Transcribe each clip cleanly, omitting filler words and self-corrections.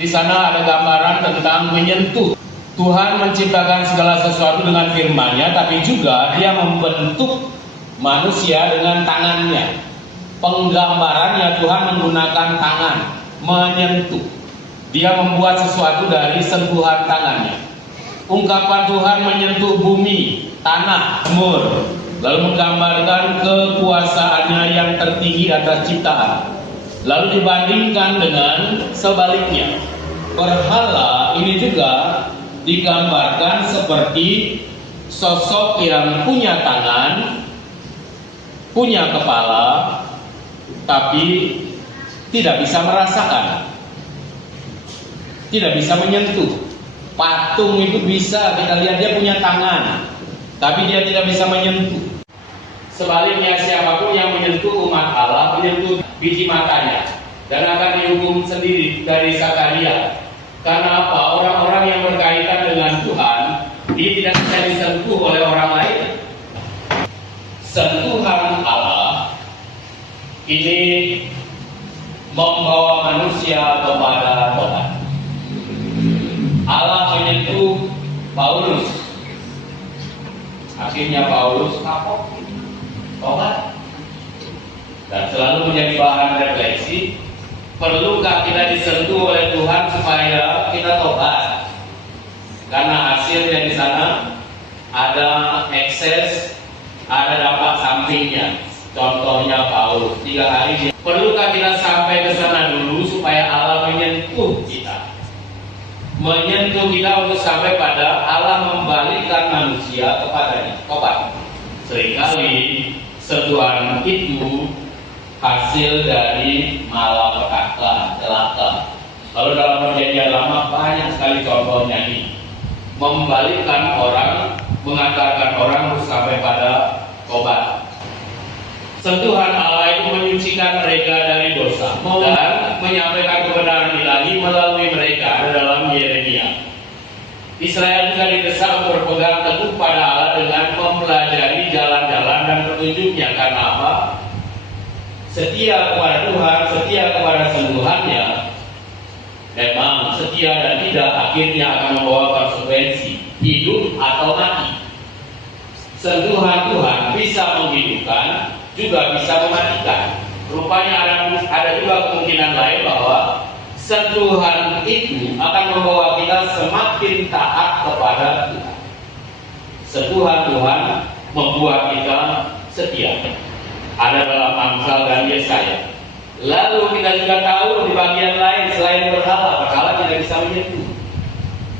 Di sana ada gambaran tentang menyentuh. Tuhan menciptakan segala sesuatu dengan firman-Nya, tapi juga Dia membentuk manusia dengan tangannya. Penggambarannya Tuhan menggunakan tangan, menyentuh. Dia membuat sesuatu dari sentuhan tangannya. Ungkapan Tuhan menyentuh bumi, tanah, semur, lalu menggambarkan kekuasaannya yang tertinggi atas ciptaan. Lalu dibandingkan dengan sebaliknya, berhala ini juga digambarkan seperti sosok yang punya tangan, punya kepala, tapi tidak bisa merasakan, tidak bisa menyentuh. Patung itu bisa kita lihat dia punya tangan, tapi dia tidak bisa menyentuh. Sebaliknya, siapapun yang menyentuh umat Allah menyentuh biji matanya dan akan dihukum sendiri dari Zakaria. Karena apa? Orang-orang yang berkaitan dengan Tuhan, dia tidak bisa disentuh oleh orang lain. Sentuhan Allah ini membawa manusia kepada Tuhan. Allah menyentuh Paulus. Akhirnya Paulus kapok, tobat. Dan selalu menjadi bahan refleksi, perlukah kita disentuh oleh Tuhan supaya kita tobat? Karena hasilnya di sana ada ekses, ada dampak sampingnya. Contohnya Paulus 3 hari dia. Perlukah kita sampai ke sana dulu supaya Allah menyentuh kita? Menyentuh kita untuk sampai pada Allah membalikkan manusia kepadanya. Tobat. Seringkali sentuhan itu hasil dari malapetaka, celaka. Lalu dalam perjanjian lama banyak sekali contohnya ini. Membalikkan orang, mengantarkan orang untuk sampai pada tobat. Sentuhan Allah itu menyucikan mereka dari dosa dan menyampaikan kebenaran ilahi melalui mereka dalam Yeremia. Israel juga didesak untuk berpegang teguh pada Allah dengan mempelajari jalan-jalan dan petunjuknya. Karena apa? Setia kepada Tuhan, setia kepada sentuhannya, memang setia dan tidak akhirnya akan membawa konsekuensi hidup atau mati. Sentuhan Tuhan bisa menghidupkan, juga bisa mematikan. Rupanya ada juga kemungkinan lain bahwa sentuhan itu akan membawa kita semakin taat kepada Tuhan. Sentuhan Tuhan membuat kita setia. Ada dalam Amsal dan Yesaya. Lalu kita juga tahu di bagian lain selain berhala tidak bisa menyentuh.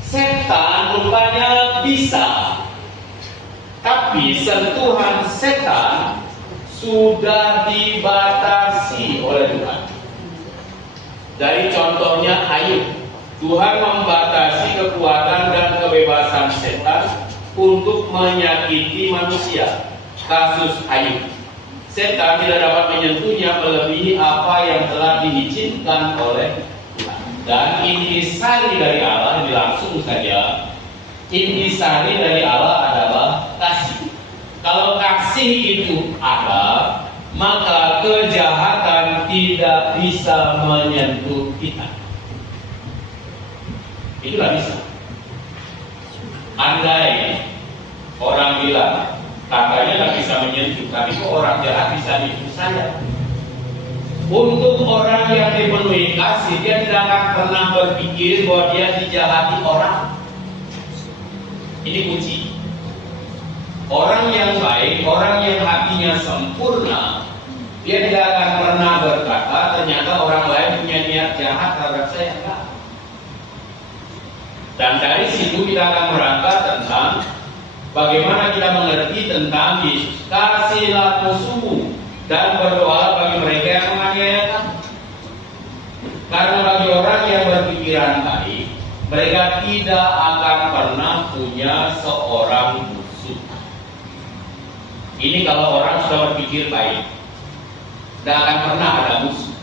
Setan rupanya bisa. Tapi sentuhan setan sudah dibatasi oleh Tuhan. Dari contohnya Ayub, Tuhan membatasi kekuatan dan kebebasan setan untuk menyakiti manusia. Kasus Ayub, setan tidak dapat menyentuhnya melebihi apa yang telah diizinkan oleh Tuhan. Dan intisari dari Allah, ini langsung saja, intisari dari Allah adalah kasih. Kalau kasih itu ada, maka kejahatan tidak bisa menyentuh kita. Itu tidak bisa. Andai orang bilang katanya tidak bisa menyentuh, tapi kok orang jahat bisa menyentuh saya? Untuk orang yang dipenuhi kasih, dia tidak akan pernah berpikir bahwa dia dijahati orang. Ini kunci. Orang yang baik, orang yang hatinya sempurna, dia tidak akan pernah berkata ternyata orang lain punya niat jahat terhadap saya. Enggak. Dan dari situ kita akan merangkak tentang bagaimana kita mengerti tentang Yesus. Kasihilah musuhmu dan berdoa bagi mereka yang menganiaya kamu. Karena bagi orang yang berpikiran baik, mereka tidak akan pernah punya seorang musuh. Ini kalau orang sudah berpikir baik, tidak akan pernah ada musuh.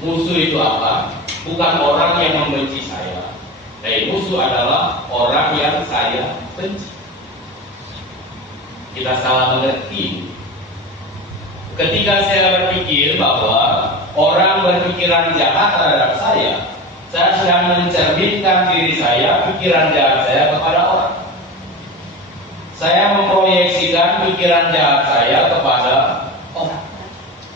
Musuh itu apa? Bukan orang yang membenci saya. Tapi musuh adalah orang yang saya benci. Kita salah mengerti. Ketika saya berpikir bahwa orang berpikiran jahat terhadap saya, Saya sedang mencerminkan diri saya, pikiran jahat saya kepada orang. Saya memproyeksikan pikiran jahat saya kepada orang.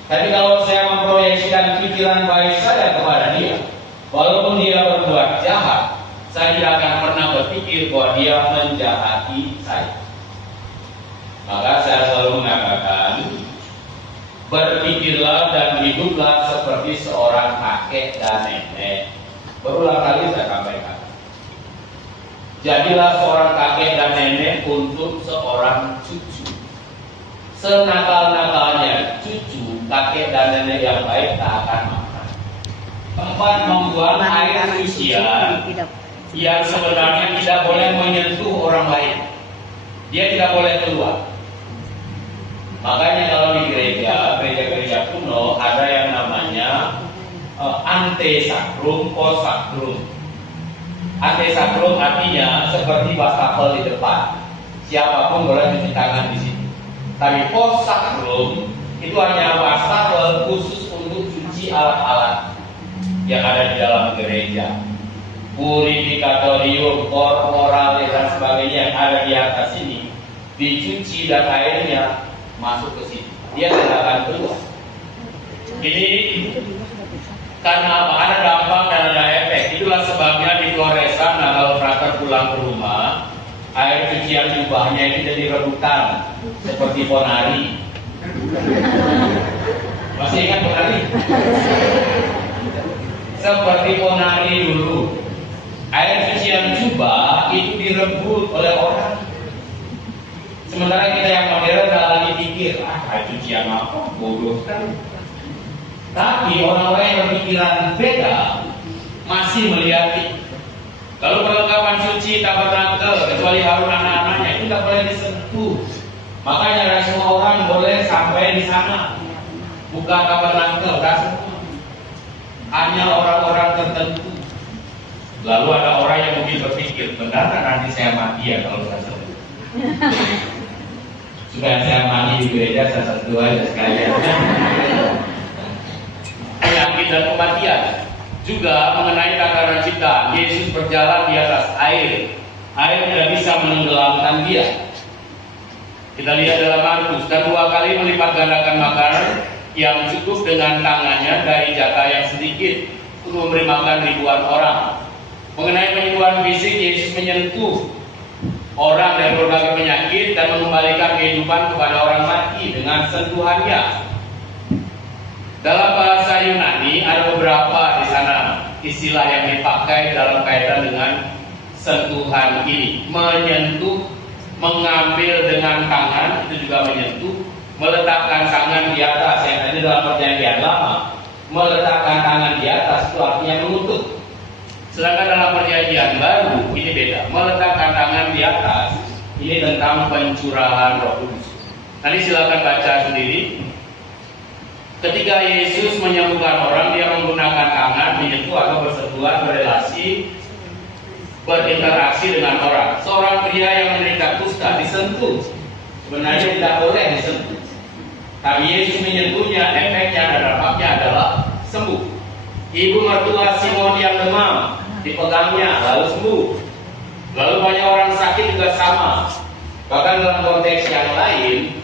Tapi kalau saya memproyeksikan pikiran baik saya kepada dia, walaupun dia berbuat jahat, saya tidak akan pernah berpikir bahwa dia menjahati saya. Maka saya selalu mengatakan, berpikirlah dan hiduplah seperti seorang kakek dan nenek. Berulang kali saya sampaikan. Jadilah seorang kakek dan nenek untuk seorang cucu. Senakal-nakalnya cucu, kakek dan nenek yang baik tak akan makan. Keempat, membuang air sucian yang sebenarnya tidak boleh menyentuh orang lain. Dia tidak boleh keluar. Makanya kalau di gereja kuno ada yang namanya ante sakrum, post sakrum. Ante sakrum artinya seperti wastafel di depan. Siapapun boleh cuci tangan di situ. Tapi post sakrum itu hanya wastafel khusus untuk cuci alat-alat yang ada di dalam gereja. Purifikatorium, korporal dan sebagainya yang ada di atas ini dicuci dan airnya masuk ke sini. Dia tidak akan keluar. Ini karena apa? Ada dampak dan ada efek. Itulah sebabnya di Floresan, nah kalau frater pulang ke rumah, air cucian jubahnya ini jadi rebutan seperti Ponari. Masih ingat Ponari? Seperti Ponari dulu. Air cucian jubah itu direbut oleh orang. Sementara kita yang modern tak lagi pikir, air cucian apa? Bodoh sekali. Tapi orang-orang yang berpikiran beda masih melihat itu. Kalau perlengkapan suci tabernakel kecuali Harun anak-anaknya itu tidak boleh disentuh. Makanya tidak semua orang boleh sampai di sana. Buka tabernakel, tidak semua. Hanya orang-orang tertentu. Lalu ada orang yang mungkin berpikir, benar nanti saya mati ya kalau saya sentuh. Supaya saya mati di gereja saya sentuh aja sekalian. Penyakit dan kematian juga mengenai takaran ciptaan. Yesus berjalan di atas air. Air tidak bisa menenggelamkan dia. Kita lihat dalam Markus, dan 2 kali melipat gandakan makanan yang cukup dengan tangannya dari jatah yang sedikit untuk memberi makan ribuan orang. Mengenai penyembuhan fisik, Yesus menyentuh orang dari berbagai penyakit dan mengembalikan kehidupan kepada orang mati dengan sentuhannya. Dalam bahasa Yunani ada beberapa di sana istilah yang dipakai dalam kaitan dengan sentuhan ini. Menyentuh, mengambil dengan tangan itu juga menyentuh, meletakkan tangan di atas yang tadi dalam perjanjian lama, meletakkan tangan di atas itu artinya mengutuk. Sedangkan dalam perjanjian baru ini beda, meletakkan tangan di atas ini tentang pencurahan Roh Kudus. Nanti silakan baca sendiri. Ketika Yesus menyembuhkan orang, dia menggunakan tangan, menyentuh atau bersentuhan, berrelasi, berinteraksi dengan orang. Seorang pria yang menderita kusta disentuh, sebenarnya tidak boleh disentuh. Tapi Yesus menyentuhnya, efeknya dan dampaknya adalah sembuh. Ibu mertua Simon yang demam, dipegangnya lalu sembuh. Lalu banyak orang sakit juga sama. Bahkan dalam konteks yang lain,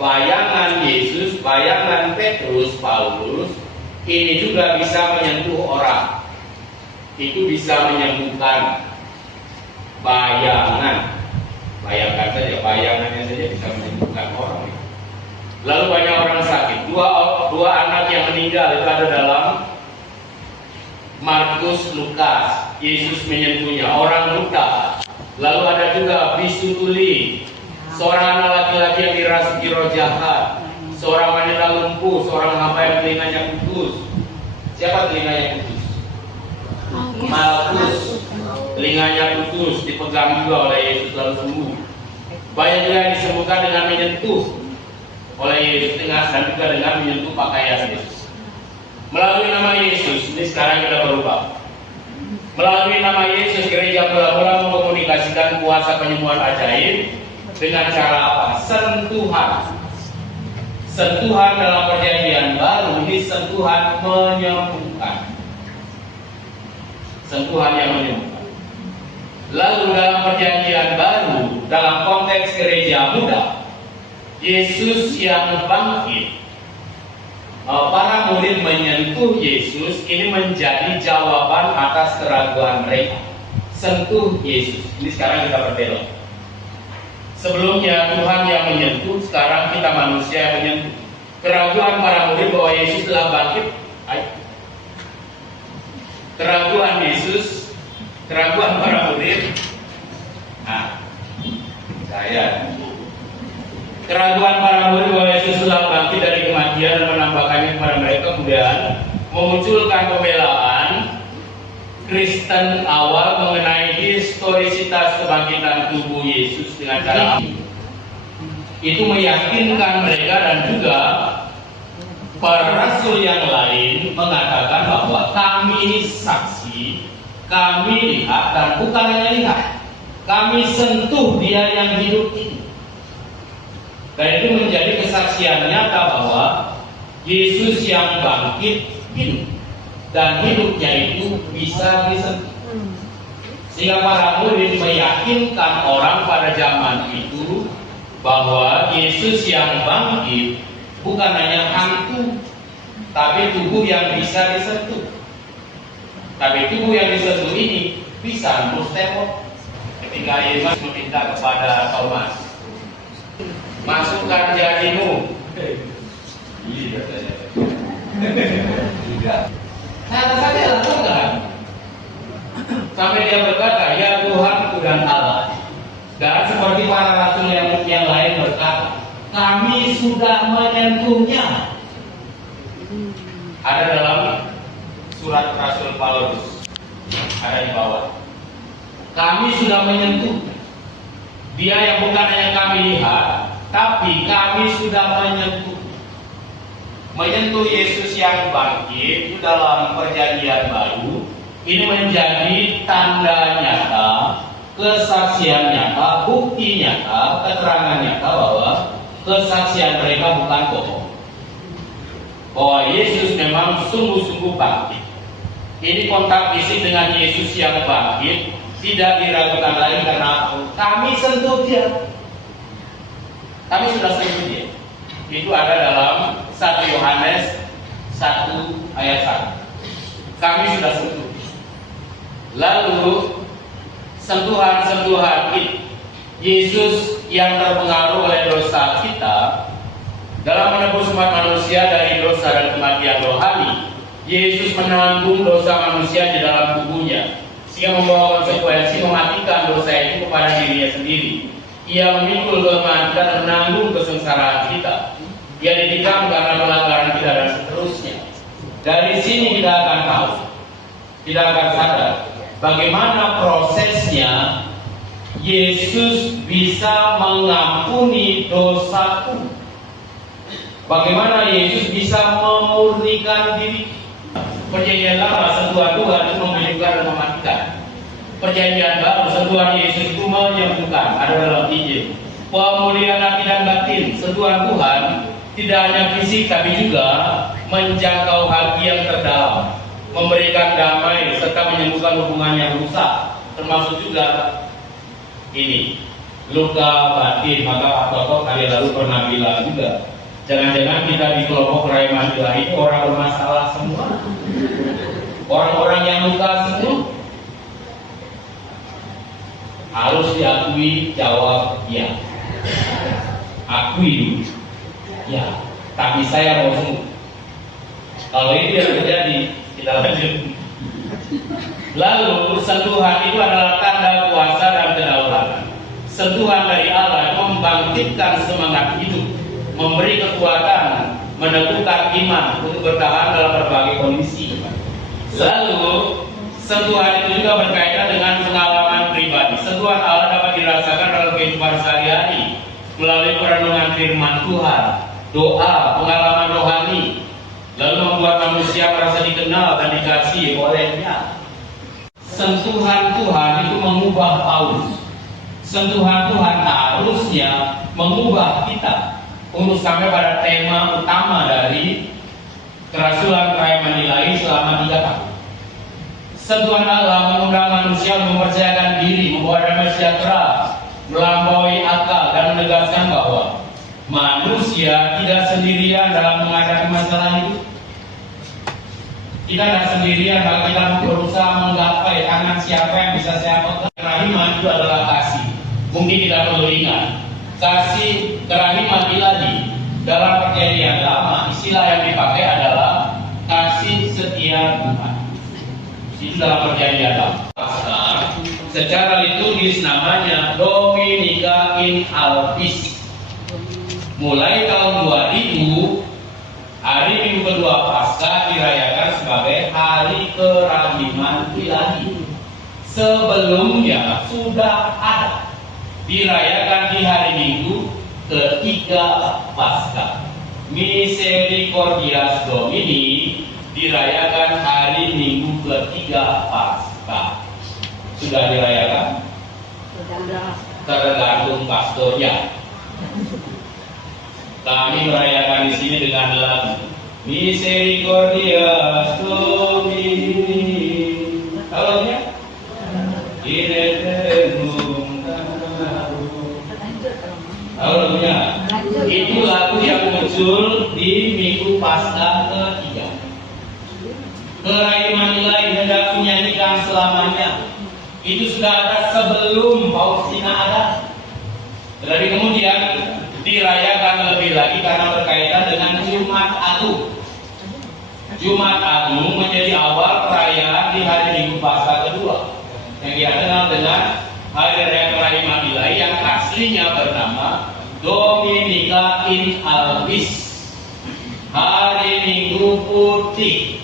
bayangan Yesus, bayangan Petrus, Paulus, ini juga bisa menyentuh orang. Itu bisa menyembuhkan bayangan. Bayangkan saja, bayangannya saja bisa menyembuhkan orang. Lalu banyak orang sakit. Dua anak yang meninggal itu ada dalam Markus, Lukas. Yesus menyentuhnya. Orang buta. Lalu ada juga bisu tuli. Seorang anak laki-laki yang dirasuki roh jahat, seorang wanita lumpuh, seorang hamba yang telinganya putus. Siapa telinganya putus? Malkus. Telinganya putus, dipegang juga oleh Yesus lalu sembuh. Banyak juga yang disembuhkan dengan menyentuh oleh Yesus dan juga dengan menyentuh pakaian Yesus. Melalui nama Yesus, ini sekarang kita berubah. Melalui nama Yesus, gereja mula-mula mengkomunikasikan kuasa penyembuhan ajaib. Dengan cara apa? Sentuhan. Sentuhan dalam perjanjian baru ini sentuhan menyembuhkan. sentuhan yang menyembuhkan. Lalu dalam perjanjian baru, dalam konteks gereja muda, Yesus yang bangkit, para murid menyentuh Yesus, ini menjadi jawaban atas keraguan mereka. Sentuh Yesus. Ini sekarang kita berbelok. Sebelumnya Tuhan yang menyentuh, sekarang kita manusia yang menyentuh. Keraguan para murid bahwa Yesus telah bangkit. Keraguan Yesus, keraguan para murid. Keraguan para murid bahwa Yesus telah bangkit dari kematian dan menambahkannya kepada mereka, kemudian memunculkan pembelaan Kristen awal mengenai historisitas kebangkitan tubuh Yesus dengan cara itu meyakinkan mereka, dan juga para rasul yang lain mengatakan bahwa kami ini saksi, kami lihat, dan bukan hanya lihat, kami sentuh Dia yang hidup ini. Dan itu menjadi kesaksian nyata bahwa Yesus yang bangkit hidup, dan hidupnya itu bisa disentuh. Sehingga para murid meyakinkan orang pada zaman itu bahwa Yesus yang bangkit bukan hanya hantu, tapi tubuh yang bisa disentuh. Tapi tubuh yang disentuh ini bisa mustahil. Ketika Yesus meminta kepada Thomas, masukkan jarimu. Iya katanya. Saya saja lakukan. Sampai dia berkata, ya Tuhanku dan Allah. Dan seperti para rasul yang lain berkata, kami sudah menyentuhnya. Ada dalam surat Rasul Paulus, ada di bawah. Kami sudah menyentuh Dia yang bukan hanya kami lihat, tapi kami sudah menyentuh Yesus yang bangkit. Itu dalam perjanjian baru. Ini menjadi tanda nyata, kesaksian nyata, bukti nyata, keterangan nyata bahwa kesaksian mereka bukan bohong. Bahwa Yesus memang sungguh-sungguh bangkit. Ini kontak fisik dengan Yesus yang bangkit tidak diragukan lagi, karena kami sentuh Dia. Kami sudah sentuh Dia. Itu ada dalam 1 Yohanes 1 ayat 1. Kami sudah sentuh. Lalu sentuhan-sentuhan Yesus yang terpengaruh oleh dosa kita dalam menebus umat manusia dari dosa dan kematian rohani. Yesus menanggung dosa manusia di dalam tubuhnya, sehingga membawa konsekuensi mematikan dosa itu kepada dirinya sendiri. Ia memikul kelemahan kita dan menanggung kesengsaraan kita. Ia ditikam karena pelanggaran kita dan seterusnya. Dari sini kita akan tahu, kita akan sadar bagaimana prosesnya Yesus bisa mengampuni dosaku. Bagaimana Yesus bisa memurnikan diri. Perjanjian lama sentuhan Tuhan itu menyembuhkan dan mematikan. Perjanjian baru sentuhan Yesus itu menyembuhkan. Ada dalam Injil. Pemulihan hati dan batin. Sentuhan Tuhan tidak hanya fisik tapi juga menjangkau hati yang terdalam, memberikan damai serta menyembuhkan hubungan yang rusak, termasuk juga ini luka batin. Maka Pak kali lalu pernah bilang juga, jangan-jangan kita di kelompok Rai Mandala itu orang bermasalah semua, orang-orang yang luka semua. Harus diakui, jawab ya. Akui ya, tapi saya mau sembuh. Kalau ini yang terjadi, kita lanjut. Lalu sentuhan itu adalah tanda kuasa dan kedaulatan. Sentuhan dari Allah membangkitkan semangat hidup, memberi kekuatan, meneguhkan iman untuk bertahan dalam berbagai kondisi. Lalu sentuhan itu juga berkaitan dengan pengalaman pribadi. Sentuhan Allah dapat dirasakan dalam kehidupan sehari-hari melalui perenungan firman Tuhan, doa, pengalaman rohani, lalu membuat manusia merasa dikenal dan dikasihi olehnya. Sentuhan Tuhan itu mengubah Paulus. Sentuhan Tuhan harusnya mengubah kita untuk sampai pada tema utama dari kerasulan Rai Mandala selama 3 tahun. Sentuhan Allah mengundang manusia mempercayakan diri, membawa damai sejahtera, melampaui akal dan menegaskan bahwa manusia tidak sendirian dalam menghadapi masalah hidup. Kita tidak sendirian kalau kita berusaha menggapai tangan siapa yang bisa saya pegang. Kerahiman itu adalah kasih. Mungkin kita perlu ingat, kasih kerahiman ilahi dalam perjanjian lama, istilah yang dipakai adalah kasih setia Tuhan. Itu dalam perjanjian lama. Secara liturgis namanya Dominika in Albis. Mulai tahun 2000, hari Minggu kedua Paskah dirayakan sebagai Hari Kerahiman Ilahi. Sebelumnya sudah ada, dirayakan di hari Minggu ketiga Paskah. Misericordias Domini dirayakan hari Minggu ketiga Paskah. Sudah dirayakan? Tergantung pastornya. Kami merayakan di sini dengan lagu Misericordias Domini. Kalau ya? Lagunya itu lagu yang muncul di Minggu Paskah ketiga. Kerahiman ilahi hendak menyanyikan selamanya. Itu sudah ada sebelum Faustina ada. Jadi kemudian dirayakan lebih lagi karena berkaitan dengan Jumat Agung. Jumat Agung menjadi awal perayaan di hari Minggu Paskah kedua, yang kita kenal dengan Hari Raya Kerahiman Ilahi yang aslinya bernama Dominika in Albis, hari Minggu Putih.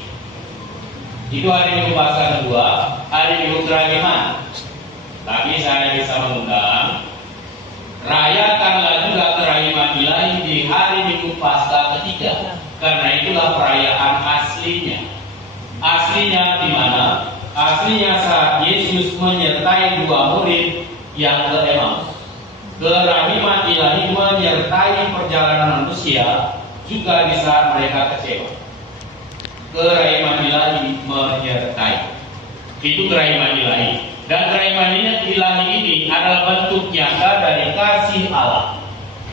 Itu hari Minggu Paskah kedua, hari Minggu Kerahiman. Tapi saya bisa mengundang, rayakanlah juga kerahiman ilahi di hari Minggu Paskah ketiga, karena itulah perayaan aslinya. Aslinya di mana? Aslinya saat Yesus menyertai dua murid yang ke Emmaus. Kerahiman ilahi menyertai perjalanan manusia juga di saat mereka kecewa. Kerahiman ilahi menyertai. Itu kerahiman ilahi. Dan kerahiman ilahi ini adalah bentuk nyata dari kasih Allah.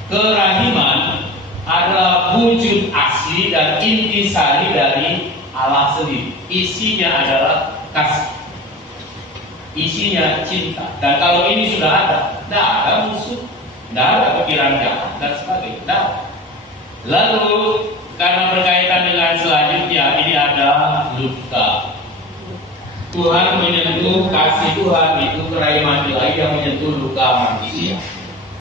Kerahiman adalah wujud asli dan intisari dari Allah sendiri. Isinya adalah kasih, isinya cinta. Dan kalau ini sudah ada, tidak ada musuh, tidak ada pikiran jahat dan sebagainya, tidak. Lalu karena berkaitan dengan selanjutnya, ini ada luka. Tuhan menyentuh, kasih Tuhan itu kerahiman ilahi yang menyentuh luka manusia.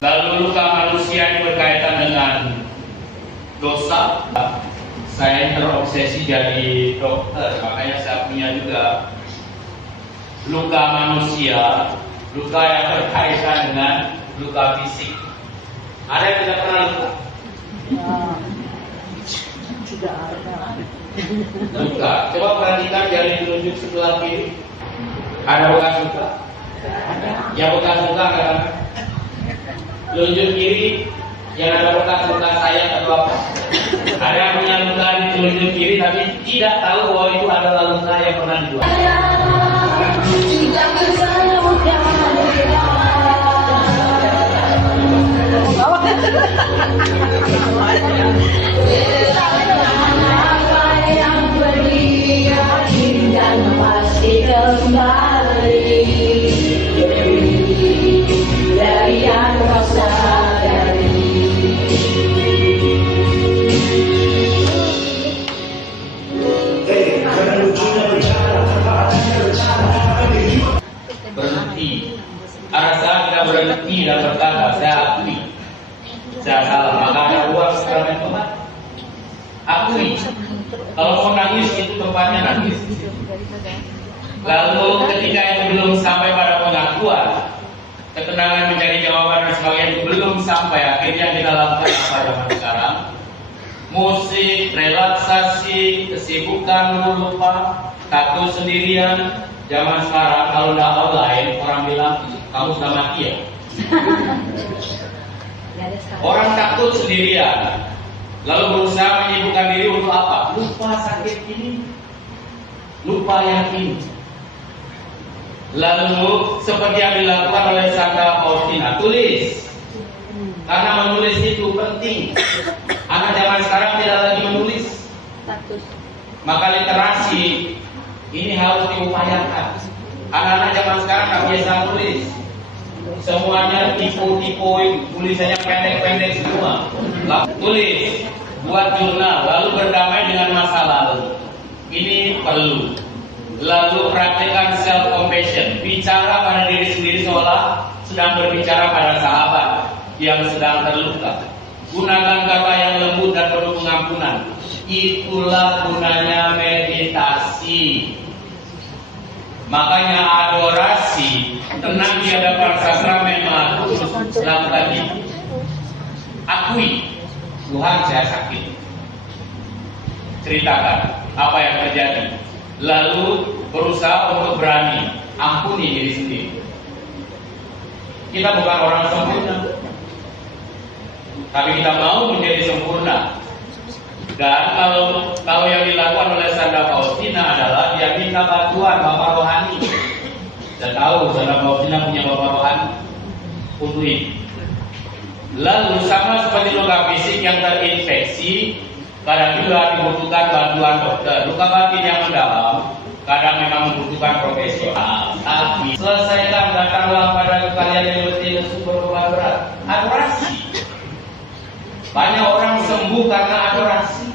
Lalu luka manusia ini berkaitan dengan dosa. Saya terobsesi jadi dokter, makanya saya punya juga luka manusia, luka yang berkaitan dengan luka fisik. Ada yang tidak pernah luka? Tidak ada. Luka. Coba perhatikan jari telunjuk sebelah kiri. Ada bekas luka? Yang bekas luka kan? Telunjuk kiri yang ada bekas luka sayang atau apa? Ada yang punya luka di telunjuk kiri tapi tidak tahu bahwa itu adalah luka yang pernah dibuat. Dan pasti kembali dari yang kau sadari. Berhenti. Ada saat kita berhenti dan berkata, saya akui, saya salah. Maka ada ruang sekarang tempat. Akui. Kalau mau nangis itu tempatnya nangis. Lalu ketika itu belum sampai pada pengakuan, ketenangan mencari jawaban dan sebagainya itu belum sampai, akhirnya kita lakukan apa zaman sekarang? Musik, relaksasi, kesibukan, lupa, takut sendirian. Zaman sekarang kalau udah online, orang bilang kamu sudah mati ya. Orang takut sendirian, lalu berusaha menyibukkan diri untuk apa? Lupa sakit ini, lupa yang ini. Lalu seperti yang dilakukan oleh Santa Faustina, tulis. Karena menulis itu penting. Anak zaman sekarang tidak lagi menulis. Maka literasi ini harus diupayakan. Anak-anak zaman sekarang nggak biasa nulis. Semuanya tipu-tipu, tulisannya pendek-pendek semua. Lalu tulis, buat jurnal, lalu berdamai dengan masa lalu. Ini perlu. Lalu praktekkan self compassion, bicara pada diri sendiri seolah sedang berbicara pada sahabat yang sedang terluka. Gunakan kata yang lembut dan penuh pengampunan. Itulah gunanya meditasi. Makanya adorasi, tenang di hadapan sakramen Maha Kudus. Lakukan ini. Akui, Tuhan saya sakit. Ceritakan apa yang terjadi. Lalu berusaha untuk berani ampuni diri sendiri. Kita bukan orang sempurna, tapi kita mau menjadi sempurna. Dan kalau yang dilakukan oleh Santa Faustina adalah dia minta bantuan Bapak Rohani. Dan tahu Santa Faustina punya Bapak Rohani untuk ini. Lalu sama seperti luka fisik yang terinfeksi, kadang juga dibutuhkan bantuan dokter. Luka batin yang mendalam kadang memang membutuhkan profesional. Tapi selesaikan, datanglah pada kalian yang letih sumber beban berat. Adorasi. Banyak orang sembuh karena adorasi.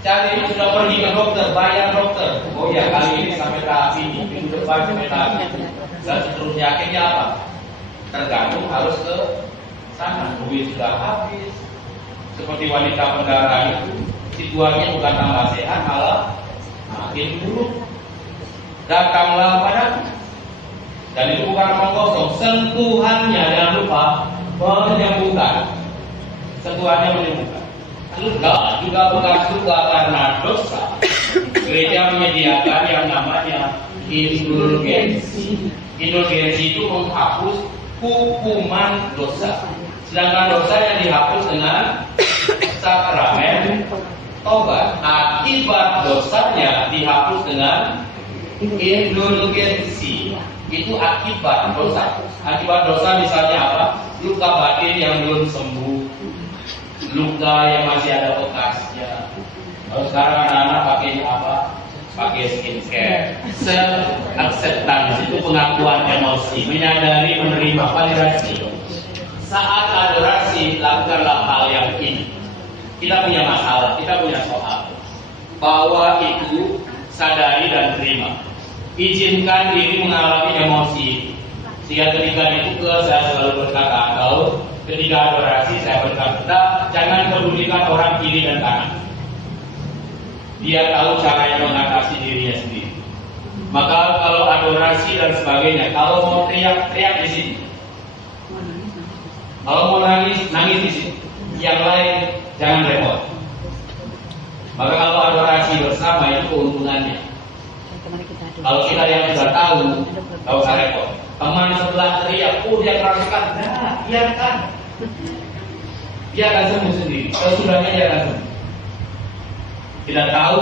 Cari sudah pergi ke dokter, bayar dokter. Oh ya, kali ini sampai tahap ini, minggu depan sampai tahap ini. Dan seterusnya akhirnya apa? Tergantung harus ke sana. Duit sudah habis. Seperti wanita pendarahan itu, situasinya bukan tambah sehat, malah makin buruk. Datanglah padaku. Dan itu bukan omong kosong. Sentuhannya jangan lupa menyembuhkan. Sentuhannya menyembuhkan. Luka juga bukan luka karena dosa. Gereja menyediakan yang namanya indulgensi. Indulgensi itu menghapus hukuman dosa. Sedangkan dosa yang dihapus dengan sakramen tobat. Akibat dosanya dihapus dengan indulgensi. Itu akibat dosa. Akibat dosa misalnya apa? Luka batin yang belum sembuh, luka yang masih ada bekasnya. Kalau sekarang anak-anak pakai apa? Pakai skincare. Self-acceptance itu pengakuan emosi, menyadari, menerima, validasi. Saat adorasi, lakukanlah hal yang ini. Kita punya masalah, kita punya soal. Bahwa itu sadari dan terima. Izinkan diri mengalami emosi. Sehingga ketika itu saya selalu berkata, kalau ketika adorasi saya berkata, jangan pedulikan orang kiri dan kanan. Dia tahu cara yang mengatasi dirinya sendiri. Maka kalau adorasi dan sebagainya, kalau mau teriak-teriak di sini, kalau mau nangis di sini. Yang lain jangan repot. Maka kalau adorasi bersama itu keuntungannya. Kalau kita yang sudah tahu, nggak usah repot. Teman sebelah teriak, dia merasakan, biarkan. Dia akan sembuh sendiri. Sesudahnya dia akan sembuh. Kita tahu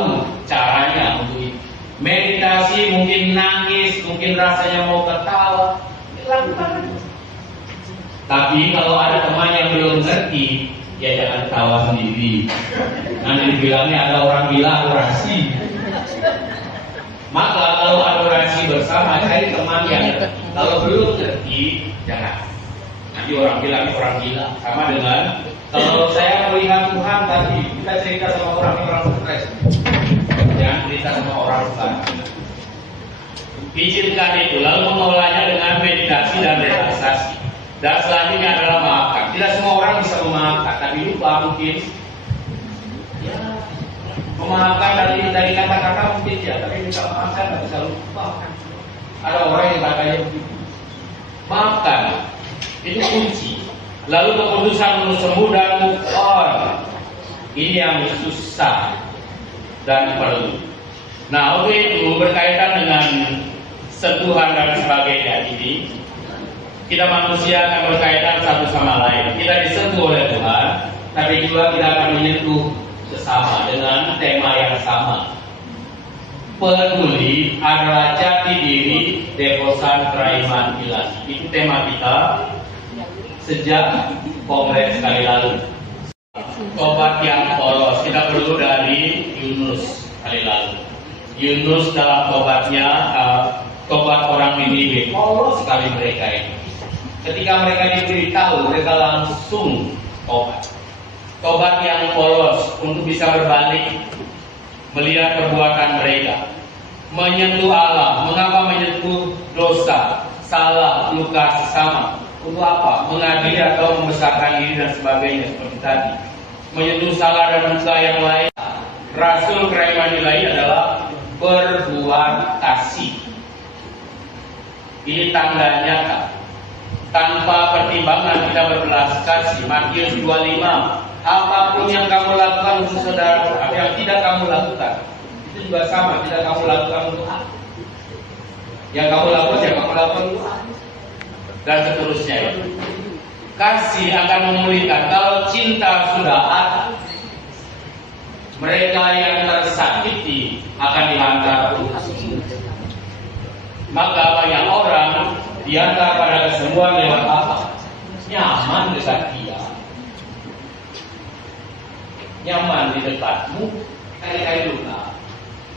caranya untuk itu. Meditasi mungkin nangis, mungkin rasanya mau ketawa, lakukan. Tapi kalau ada teman yang belum ngerti, ya jangan ketawa sendiri. Nanti dibilangnya ada orang bilang adorasi. Maka kalau adorasi bersama, cari teman yang ngerti. Kalau belum ngerti, jangan. Nanti orang bilang orang gila. Sama dengan kalau saya melihat Tuhan tadi, kita cerita sama orang stres. Jangan cerita sama orang besar. Izinkan itu, lalu mengolahnya dengan meditasi dan relaksasi. Dan selanjutnya adalah maafkan. Tidak semua orang bisa memaafkan, tapi lupa mungkin. Ya, memaafkan dari kata-kata mungkin ya, tapi bisa maafkan tidak bisa lupa. Ada orang yang katanya begitu. Maafkan, itu kunci. Lalu keputusan untuk sembuh dan move on. Ini yang susah dan perlu. Nah, untuk itu berkaitan dengan sentuhan dan sebagainya ini, kita manusia akan berkaitan satu sama lain. Kita disentuh oleh Tuhan, tapi juga kita akan menyentuh sesama dengan tema yang sama. peduli adalah jati diri Deposan Keraiman Ilahi. Itu tema kita sejak kongres kali lalu. Tobat yang polos, kita perlu dari Yunus kali lalu. Yunus dalam tobatnya, tobat orang Niniwe, polos sekali mereka ini. Ketika mereka diberitahu, mereka langsung tobat. Tobat yang polos untuk bisa berbalik, melihat perbuatan mereka, menyentuh Allah. Mengapa menyentuh dosa, salah, luka sesama? Untuk apa? Mengadili atau membesarkan diri dan sebagainya seperti tadi. Menyentuh salah dan luka yang lain. Rasul Keraiman Ilahi adalah berbuat kasih. Ini tanda nyata. Tanpa pertimbangan kita berbelas kasih. Matius 25. Apapun yang kamu lakukan untuk saudara, yang tidak kamu lakukan, itu juga sama. Tidak kamu lakukan untuk aku. Yang kamu lakukan, yang kamu lakukan untuk aku. Dan seterusnya ya. Kasih akan memulihkan. Kalau cinta sudah ada, mereka yang tersakiti akan dihantar Tuhan. Maka banyak orang diantar pada kesembuhan lewat apa? Nyaman dekat dia, nyaman di dekatmu, kayak luka.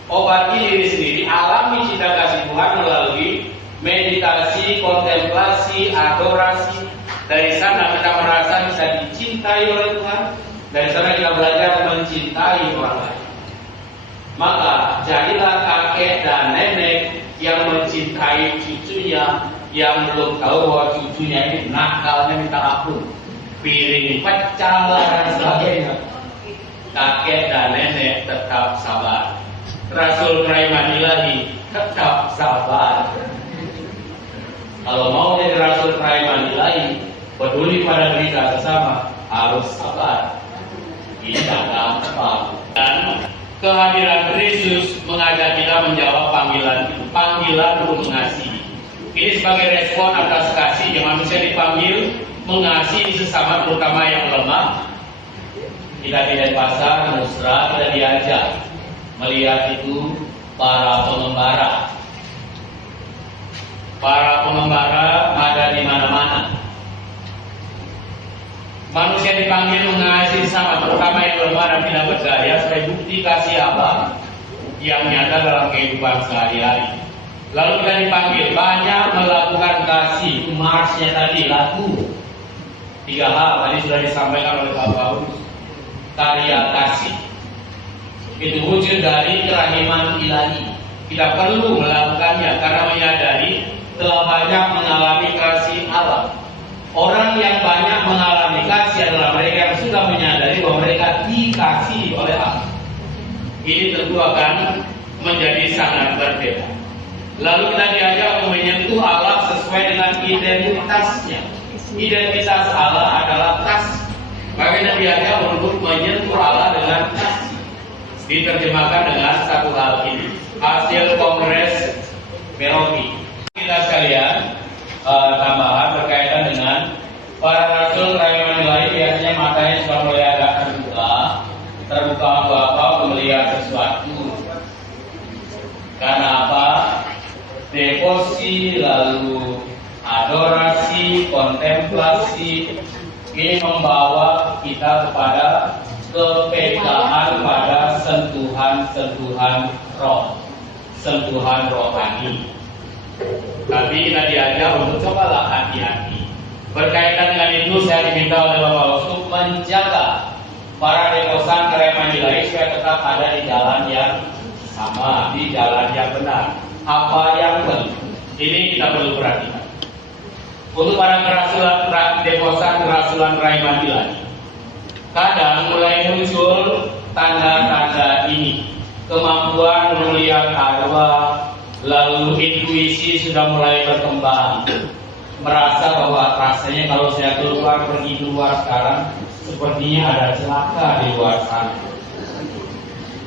Obati diri sendiri, alami cinta kasih Tuhan melalui meditasi, kontemplasi, adorasi. Dari sana kita merasa bisa dicintai oleh Tuhan. Dari sana kita belajar mencintai orang lain. Maka jadilah kakek dan nenek yang mencintai cucunya, yang belum tahu bahwa cucunya ini nakalnya minta ampun, piring pecah dan sebagainya. Kakek dan nenek tetap sabar. Rasul Keraiman Ilahi tetap sabar. Kalau mau jadi Rasul Keraiman Ilahi, peduli pada derita sesama, harus sabar. Ini gampang. Dan kehadiran Kristus mengajak kita menjawab panggilan itu, panggilan untuk mengasihi. Ini sebagai respon atas kasih yang manusia dipanggil mengasihi sesama, terutama yang lemah. Kita di pasar, musra, kita diajak melihat itu para pengembara. Para pengembara ada di mana-mana. Manusia dipanggil mengasihi sesama, terutama yang lemah dan tidak berdaya, sebagai bukti kasih Allah yang nyata dalam kehidupan sehari-hari. Lalu kita dipanggil banyak melakukan kasih. Marsnya tadi lagu 3 hal tadi sudah disampaikan oleh Pak Paulus. Karya kasih itu wujud dari kerahiman ilahi. Kita perlu melakukannya karena menyadari telah banyak mengalami kasih Allah. Orang yang banyak mengalami kasih adalah mereka yang sudah menyadari bahwa mereka dikasihi oleh Allah. Ini tentu akan menjadi sangat berbeda. Lalu kita diajak untuk menyentuh Allah sesuai dengan identitasnya. Identitas Allah adalah kasih. Maka kita diajak untuk menyentuh Allah dengan kasih. Diterjemahkan dengan satu hal ini. Hasil Kongres Merauke. Kita sekalian tambahan berkaitan dengan para Rasul Keraiman Ilahi, biasanya matanya sudah mulai agak terbuka apa untuk melihat sesuatu. Karena apa? Devosi, lalu adorasi, kontemplasi ini membawa kita kepada kepekaan pada sentuhan roh, sentuhan rohani. Tapi kita diajak untuk cobalah hati-hati. Berkaitan dengan itu saya diminta oleh Bapak untuk menjaga para deposan Keraiman Ilahi supaya tetap ada di jalan yang sama, di jalan yang benar. Apa yang penting? Ini kita perlu perhatikan. Untuk para deposan kerasulan Keraiman Ilahi, kadang mulai muncul tanda-tanda ini. Kemampuan melihat arwah, lalu intuisi sudah mulai berkembang. Merasa bahwa rasanya kalau saya pergi keluar sekarang, sepertinya ada celaka di luar sana.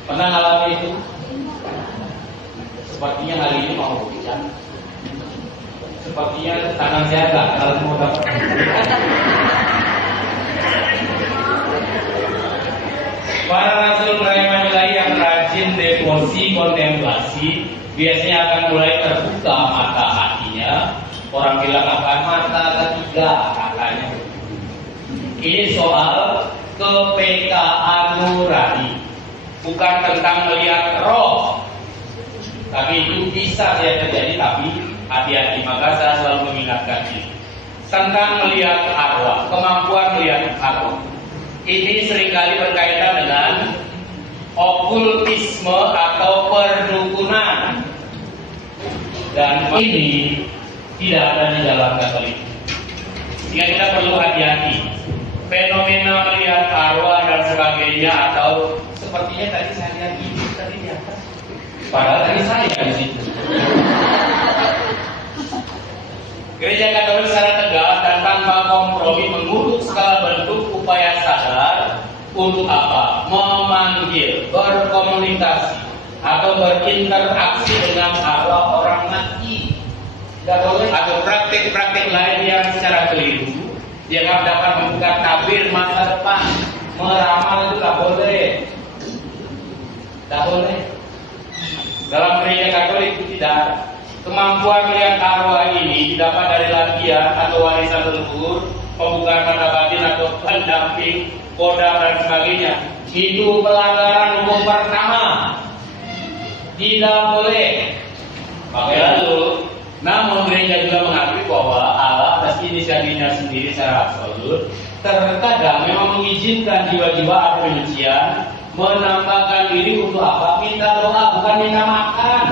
Pernah alami itu? Sepertinya hari ini mau hujan. Sepertinya tangan saya gagal mau dapat. Para Rasul Keraiman Ilahi yang rajin devosi devosi kontemplasi biasanya akan mulai terbuka mata hatinya. Orang bilang akan mata ketiga katanya. Ini soal kepekaan nurani, bukan tentang melihat roh. Tapi itu bisa saja terjadi, tapi hati-hati. Maka saya selalu mengingatkan ini tentang melihat arwah, kemampuan melihat arwah. Ini seringkali berkaitan dengan okultisme atau perdukunan, dan ini tidak ada di dalam Katolik. Sehingga kita perlu hati-hati. Fenomena melihat arwah dan sebagainya, atau sepertinya tadi saya lihat ini tadi di atas, padahal tadi saya di situ. Gereja Katolik secara tegas dan tanpa kompromi mengutuk segala bentuk upaya sadar untuk apa? Memanggil, berkomunikasi atau berinteraksi dengan arwah orang mati. Tidak boleh ada praktik-praktik lain yang secara keliru yang dapat membuka tabir masa depan, meramal itu tak boleh. Tak boleh. Dalam gereja Katolik itu tidak ada. Kemampuan melihat arwah ini didapat dari latihan atau warisan leluhur, pembukaan mata batin atau pendamping, kodam dan sebagainya. Itu pelanggaran hukum pertama. Tidak boleh. Makanya lalu, namun gereja juga mengakui bahwa Allah atas inisiatifnya sendiri secara absolut terkadang memang mengizinkan jiwa-jiwa atau manusia menambahkan diri untuk apa? Minta doa, bukan minta makan.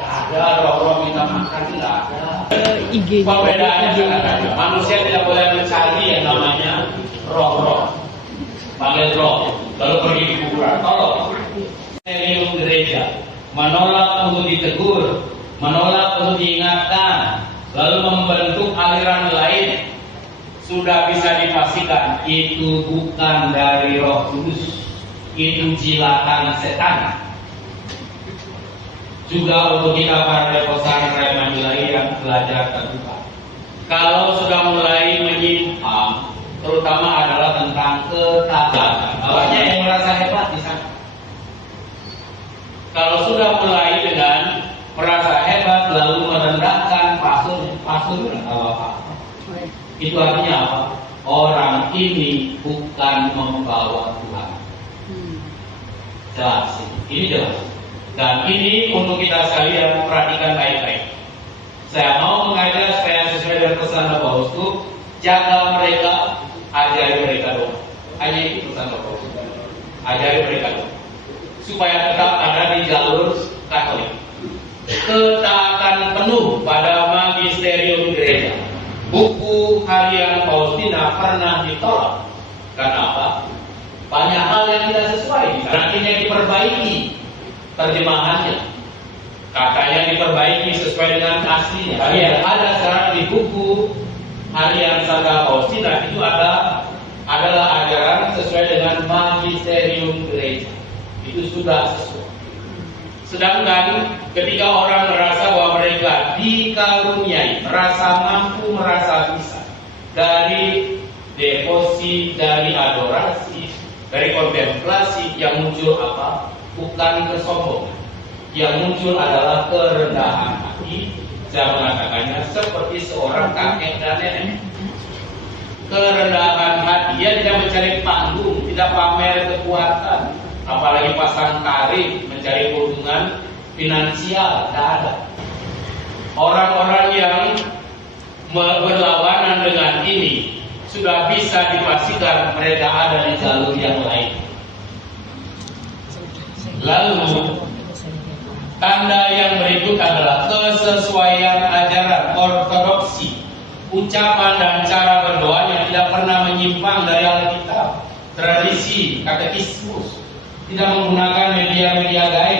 Tidak ada roh-roh minta makan, tidak ada. Perbedaannya sangat ada. Manusia tidak boleh mencari yang namanya roh-roh. Panggil roh, lalu pergi di kuburan. Tolong, serius gereja menolak untuk ditegur, menolak untuk diingatkan, lalu membentuk aliran lain. Sudah bisa dipastikan itu bukan dari Roh Kudus, itu jilatan setan. Juga untuk kita para devosan Rema Julai yang belajar terbuka, kalau sudah mulai menyimpang, terutama adalah tentang ketaatan. Banyak yang merasa hebat di sana. Kalau sudah mulai dengan merasa hebat lalu merendahkan pastor nggak tahu apa-apa. Itu artinya apa? Orang ini bukan membawa Tuhan. Jelas, ini jelas. Dan ini untuk kita sekalian perhatikan baik-baik. Saya mau mengajar supaya sesuai dengan pesan Bapak Uskup, jaga mereka, ajari mereka doa. Hanya itu pesan Bapak Uskup. Ajari mereka doa, supaya tetap ada di jalur Katolik. Ketaatan penuh pada magisterium gereja. Buku harian Faustina pernah ditolak. Kenapa? Banyak hal yang tidak sesuai. Akhirnya diperbaiki terjemahannya. Katanya diperbaiki sesuai dengan aslinya. Tapi ada sekarang di buku harian Santa Faustina itu adalah ajaran sesuai dengan magisterium gereja. Itu sudah sesuai. Sedangkan ketika orang merasa bahwa mereka dikaruniai, merasa mampu, merasa bisa, dari devosi, dari adorasi, dari kontemplasi, yang muncul apa? Bukan kesombongan. Yang muncul adalah kerendahan hati. Saya mengatakannya seperti seorang kakek dan nenek. Kerendahan hati, dia tidak mencari panggung, tidak pamer kekuatan, apalagi pasang tarik, mencari keuntungan finansial, tidak ada. Orang-orang yang berlawanan dengan ini sudah bisa dipastikan mereka ada di jalur yang lain. Lalu tanda yang berikut adalah kesesuaian ajaran ortodoksi, ucapan dan cara berdoa yang tidak pernah menyimpang dari Alkitab, tradisi, katekismus, tidak menggunakan media-media gaib